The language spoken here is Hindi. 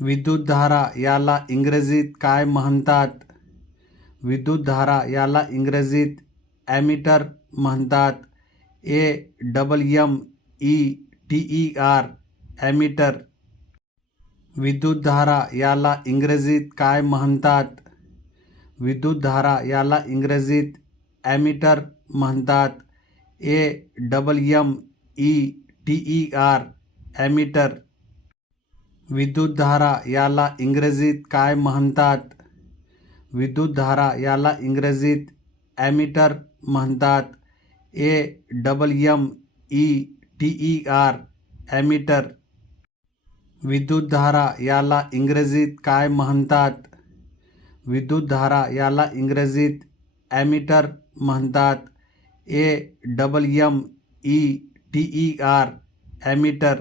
विद्युतधारा याला इंग्रजीत काय म्हणतात? विद्युतधारा याला इंग्रजीत ॲमीटर म्हणतात. A double M E T E R ammeter. विद्युतधारा याला इंग्रजीत काय म्हणतात? विद्युतधारा याला इंग्रजीत ॲमीटर म्हणतात. A double M E T E R ammeter. विद्युतधारा याला इंग्रजीत काय म्हणतात? विद्युतधारा याला इंग्रजीत ॲमीटर म्हणतात. A double M E T E R ammeter. विद्युतधारा याला इंग्रजीत काय म्हणतात? विद्युतधारा याला इंग्रजीत ॲमीटर म्हणतात. A double M E T E R ammeter.